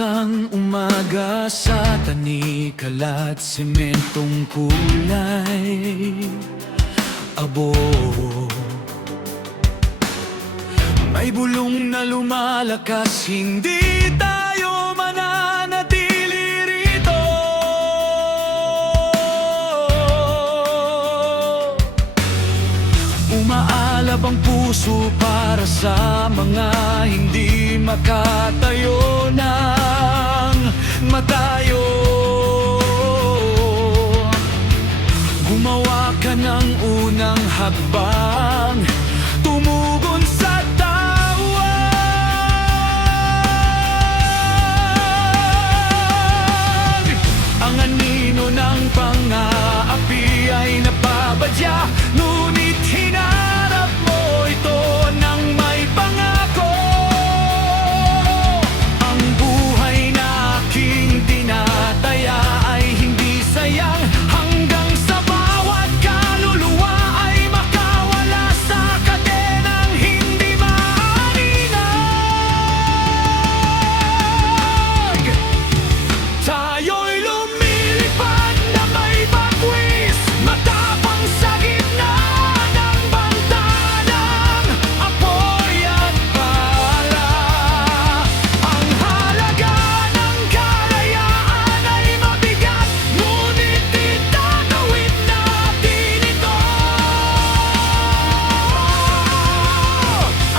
isang umaga sa tanikal at sementong kulay abo, may bulong na lumalakas, hindi tayo mananatili rito. Umaalab ang puso para sa mga hindi makatayo ng matayo. Gumawa ka ng unang hakbang, tumugon sa tawag. Ang anino ng pang-aapi ay napabadya, ngunit hinarap mo ito ng may pangako. Ang buhay na aking tinataya ay hindi sayang, hanggang sa bawat kaluluwa ay makawala sa kadenang hindi maaninag. Tayo'y lumilipad na may bagwis, matapang sa gitna ng banta ng apoy at bala. Ang halaga ng kalayaan ay mabigat, ngunit itatawid natin ito.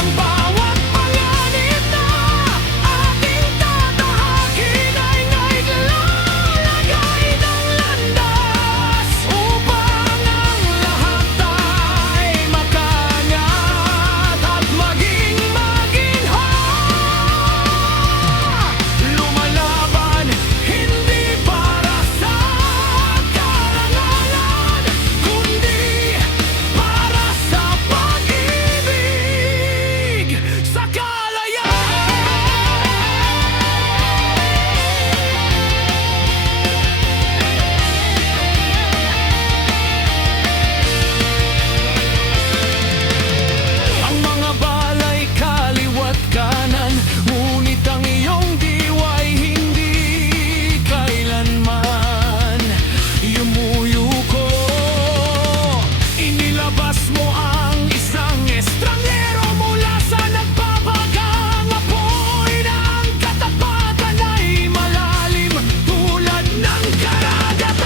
Ang bawat panganib na ating tatahakin ay naglalagay ng landas upang ang lahat ay makangat at maging maginhawa. Lumalaban hindi para sa karangalan, kundi para sa pag-ibig sa kalayaan. Ang mga balay kaliwat kanan, ngunit ang iyong diwa'y hindi kailanman yumuyuko. Inilabas mo ang isang estranghero mula sa nagpapagang apoy, na ang katapatan ay malalim tulad ng karagat.